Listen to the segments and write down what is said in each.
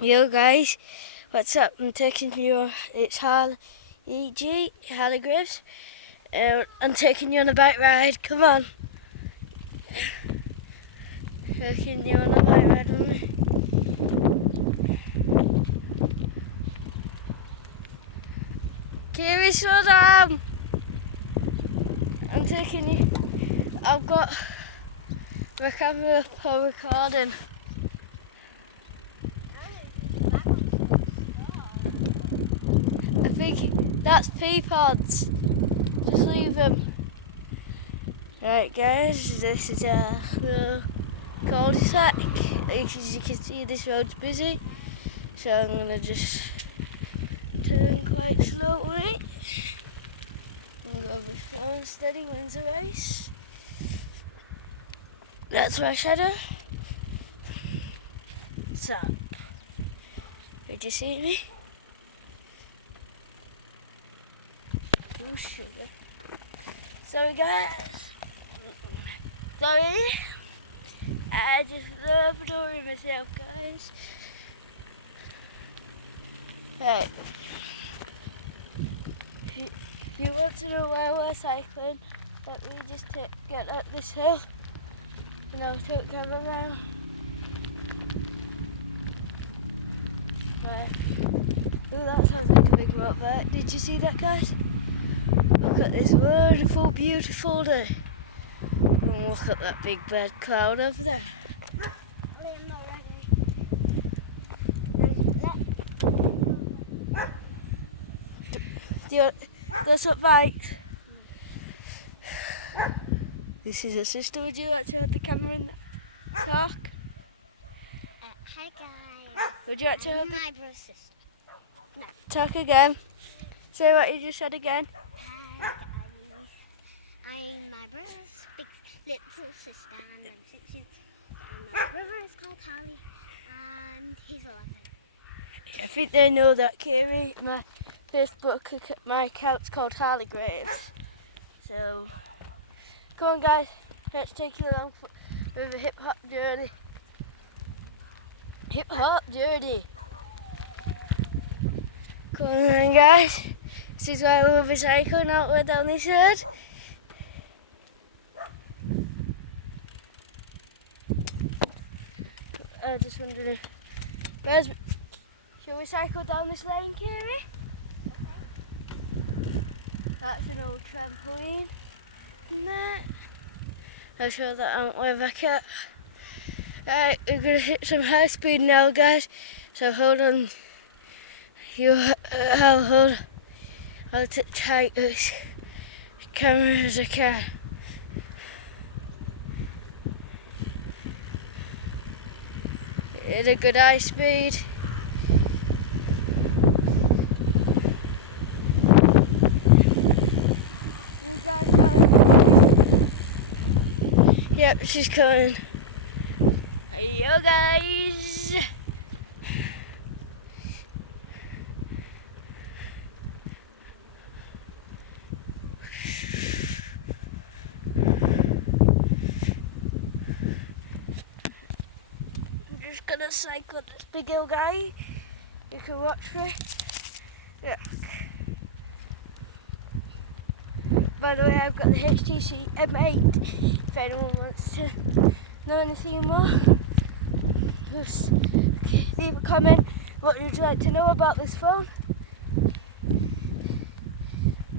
Yo guys, what's up? I'm taking you, it's Harley Griffiths. I'm taking you on a bike ride, come on. Taking you on a bike ride with me. Kiri, slow down. I'm taking you, I've got my camera for recording. I think that's pea pods. Just leave them. Right guys, this is the cul-de-sac. As you can see, this road's busy, so I'm going to just turn quite slowly. I'm going to be slow and steady, wins the race. That's my shadow. So, did you see me? Oh sugar. Sorry guys. Sorry. I just love adoring myself, guys. Right. You want to know where we're cycling? Let me just get up this hill and I'll take the camera around. Right. Oh, that sounds like a big rock there. Did you see that, guys? Look at this wonderful, beautiful day. And look at that big bird cloud over there. I'm not ready. That's what bikes. This is a sister. Would you like to have the camera in the talk? Hi guys. Would you like to I'm my brother's sister. No. talk again? Say what you just said again. Hi guys. I'm my brother's big little sister and I'm 6 years old. My brother is called Harley and he's 11. I think they know that, Kiri. My Facebook, my account's called Harley Graves. So, come on guys, let's take you along with a hip hop journey. Hip hop journey. Come on then guys, this is why we'll be cycling out way down this road. I just wondering, shall we cycle down this lane, Kiri? That's an old trampoline. I'll show that out way back up. Right, we're going to hit some high speed now, guys. So hold on. I'll take tight this camera as I can. Hit a good high speed. Yep, she's coming. Yo guys! I'm just gonna cycle this big hill, guy. You can watch me. Yeah. By the way, I've got the HTC M8. If anyone wants to know anything more, just leave a comment. What would you like to know about this phone?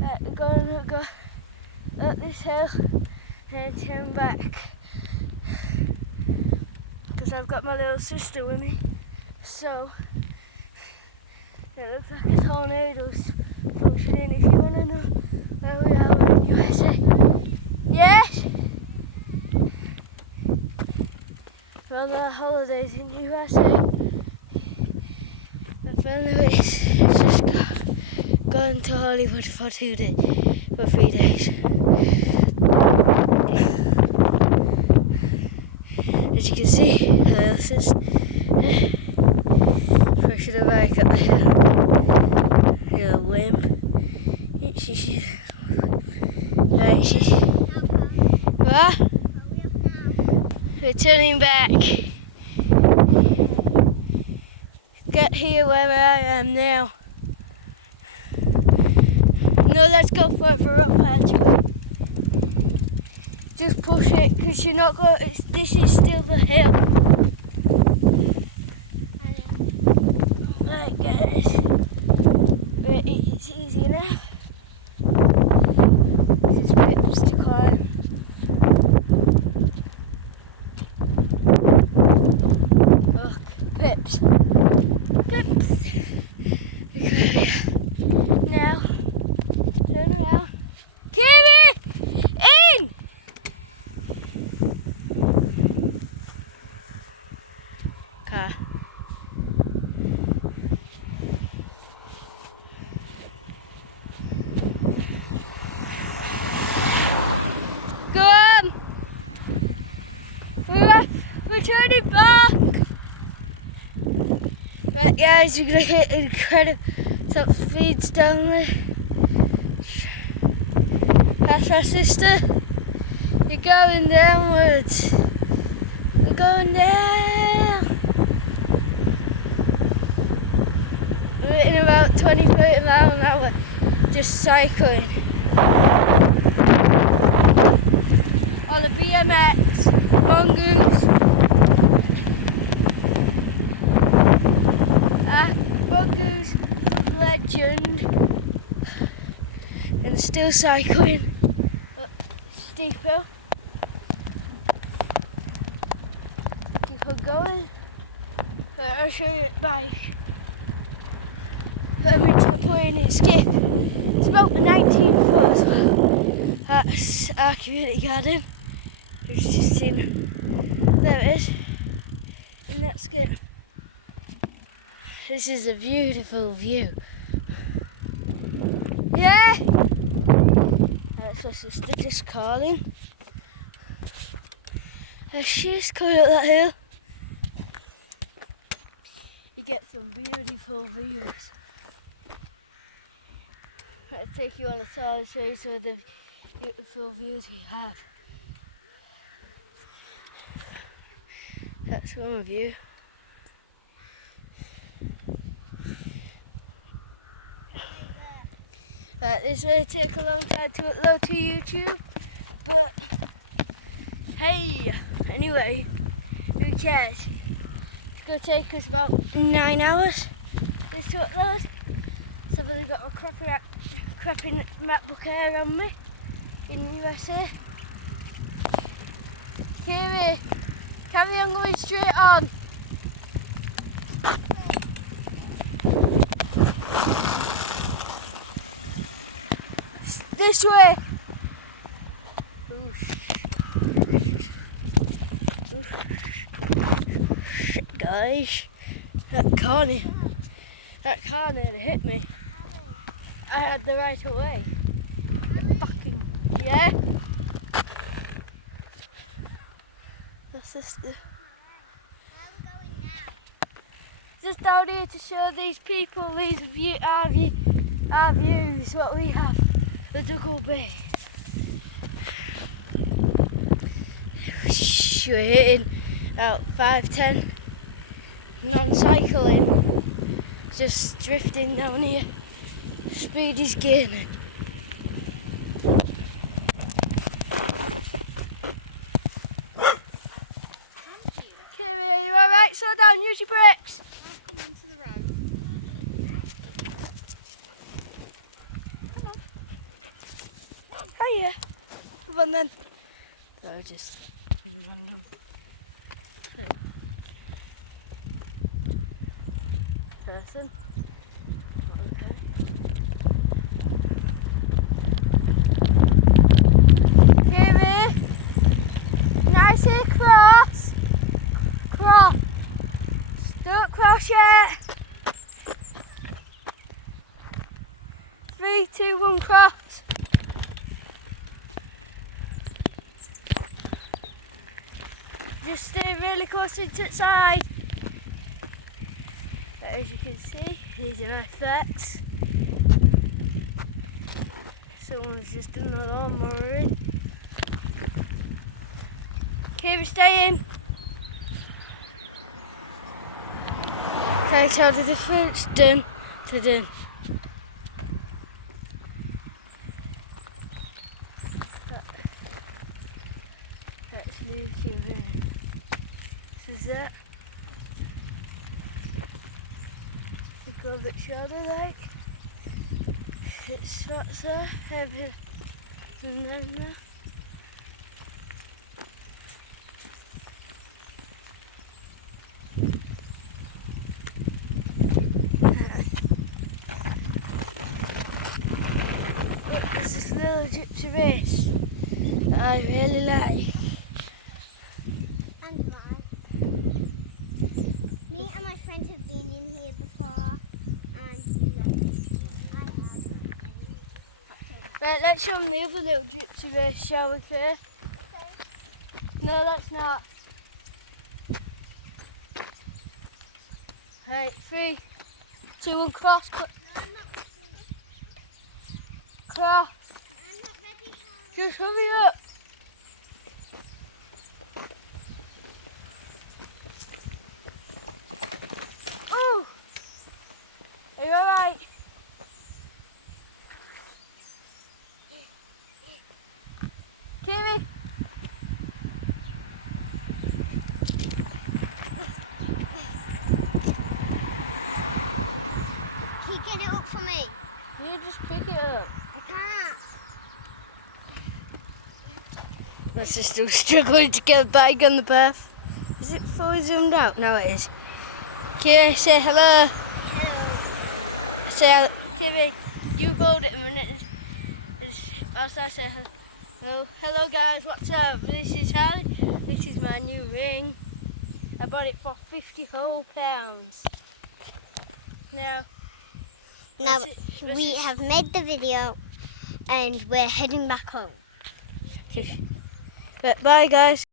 I'm gonna go up this hill and turn back because I've got my little sister with me. So it looks like a tornado's functioning. If you want to know where we are in USA. Yes? We're on our holidays in USA. My family is just gone to Hollywood for 3 days. As you can see, this is pushing the bike up the hill. Little wimp. Right, she's. What? We're turning back. get here where I am now. No, let's go further up actually. Just push it because you're not going. This is still the hill. Right, guys. Right, it's easy now. This is Pips to climb. Look, Pips. Pips. Okay. Now, turn around. Kiwi! In! Okay. Go on! We're turning back! Right guys, we're gonna hit incredible top speeds down there. That's our sister. You're going downwards. We're going down. We're hitting about 20-30 miles an hour, just cycling. On the BMX, mongoose. Mongoose legend. And still cycling. Steep hill. Keep on going. I'll show you it bike. Then we took a point and skip. It's about 19 foot as well. That's our community garden. We've just seen. There it is. And that's good. This is a beautiful view. Yeah! That's my sister just calling. She's coming up that hill. You get some beautiful views. I'll take you on a tour and show you some of the beautiful views we have. That's one view. This may take a long time to upload to YouTube, but hey, anyway, who cares? It's going to take us about 9 hours this to upload. So I've got a crappy MacBook Air on me in the USA. Kiri, carry on going straight on. This way. Shit, guys. That car nearly hit me. I had the right of way. Fucking yeah. That's sister. Just down here to show these people our views, what we have. The Dougal Bay. We're hitting about 5-10 non-cycling, just drifting down here. Speed is gaining. Are you alright? Slow down, use your brakes. Hiya. Come on then. So just person. Okay. Kiri. Nice here, cross. Cross. Don't cross yet. 3, 2, 1, cross. Just stay really close into the side. But as you can see, these are my effects. Someone's just done the lawnmower in. Kiri, stay in. Can you tell the difference? Dun to dun. Let's move you in. This is it. Look over its shoulder like. It's not so heavy. And then look, there's this little gypsy race that I really like. And mine. Me and my friends have been in here before, and I have. Right, let's show them the other little gypsy race, shall we, Claire? No, that's not. Right, 3, 2, 1, cross. No, I'm not. Cross. I'm not ready. Just hurry up. Oh! Are you alright? Timmy? Can you get it up for me? You just pick it up. I can't. This is still struggling to get a bag on the path. Is it fully zoomed out? No, it is. Okay, say hello. Hello. Say, Timmy, you hold it a minute. Whilst I say hello. Hello guys, what's up? This is Harley. This is my new ring. I bought it for £50 whole. Now, Now, that's we it. have made the video and we're heading back home. But bye guys.